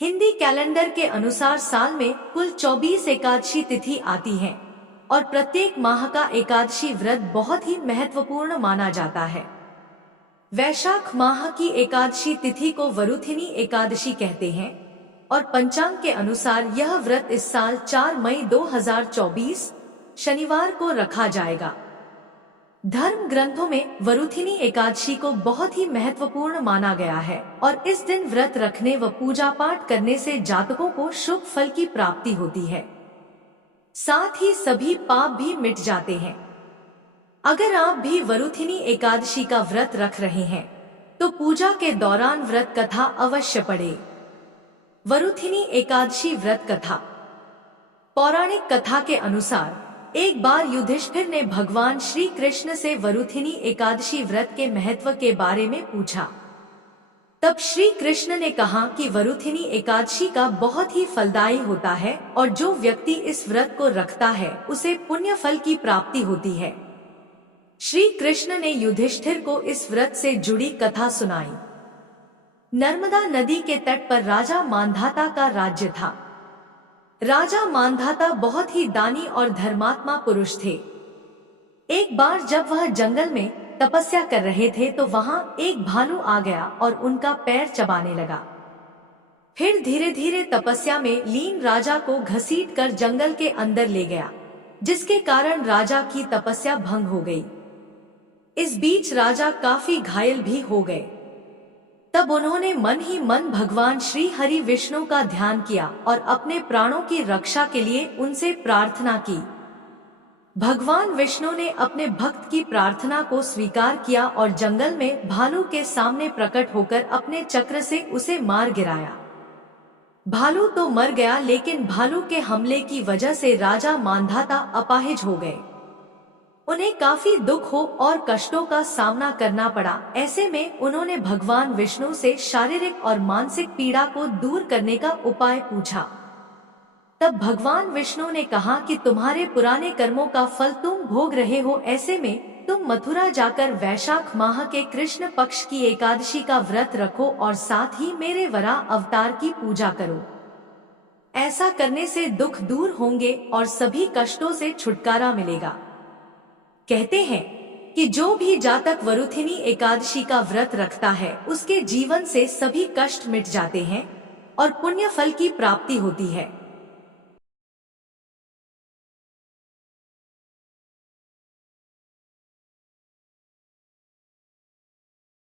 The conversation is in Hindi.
हिंदी कैलेंडर के अनुसार साल में कुल 24 एकादशी तिथि आती है और प्रत्येक माह का एकादशी व्रत बहुत ही महत्वपूर्ण माना जाता है। वैशाख माह की एकादशी तिथि को वरुथिनी एकादशी कहते हैं और पंचांग के अनुसार यह व्रत इस साल 4 मई 2024 शनिवार को रखा जाएगा। धर्म ग्रंथों में वरुथिनी एकादशी को बहुत ही महत्वपूर्ण माना गया है और इस दिन व्रत रखने व पूजा पाठ करने से जातकों को शुभ फल की प्राप्ति होती है, साथ ही सभी पाप भी मिट जाते हैं। अगर आप भी वरुथिनी एकादशी का व्रत रख रहे हैं तो पूजा के दौरान व्रत कथा अवश्य पढ़े। वरुथिनी एकादशी व्रत कथा। पौराणिक कथा के अनुसार एक बार युधिष्ठिर ने भगवान श्री कृष्ण से वरुथिनी एकादशी व्रत के महत्व के बारे में पूछा। तब श्री कृष्ण ने कहा कि वरुथिनी एकादशी का बहुत ही फलदायी होता है और जो व्यक्ति इस व्रत को रखता है उसे पुण्य फल की प्राप्ति होती है। श्री कृष्ण ने युधिष्ठिर को इस व्रत से जुड़ी कथा सुनाई। नर्मदा नदी के तट पर राजा मांधाता का राज्य था। राजा मांधाता बहुत ही दानी और धर्मात्मा पुरुष थे। एक बार जब वह जंगल में तपस्या कर रहे थे तो वहां एक भालू आ गया और उनका पैर चबाने लगा। फिर धीरे धीरे तपस्या में लीन राजा को घसीटकर जंगल के अंदर ले गया, जिसके कारण राजा की तपस्या भंग हो गई। इस बीच राजा काफी घायल भी हो गए। तब उन्होंने मन ही मन भगवान श्री हरि विष्णु का ध्यान किया और अपने प्राणों की रक्षा के लिए उनसे प्रार्थना की। भगवान विष्णु ने अपने भक्त की प्रार्थना को स्वीकार किया और जंगल में भालू के सामने प्रकट होकर अपने चक्र से उसे मार गिराया। भालू तो मर गया, लेकिन भालू के हमले की वजह से राजा मांधाता अपाहिज हो गए। उन्हें काफी दुख हो और कष्टों का सामना करना पड़ा। ऐसे में उन्होंने भगवान विष्णु से शारीरिक और मानसिक पीड़ा को दूर करने का उपाय पूछा। तब भगवान विष्णु ने कहा कि तुम्हारे पुराने कर्मों का फल तुम भोग रहे हो, ऐसे में तुम मथुरा जाकर वैशाख माह के कृष्ण पक्ष की एकादशी का व्रत रखो और साथ ही मेरे वराह अवतार की पूजा करो। ऐसा करने से दुख दूर होंगे और सभी कष्टों से छुटकारा मिलेगा। कहते हैं कि जो भी जातक वरुथिनी एकादशी का व्रत रखता है उसके जीवन से सभी कष्ट मिट जाते हैं और पुण्य फल की प्राप्ति होती है।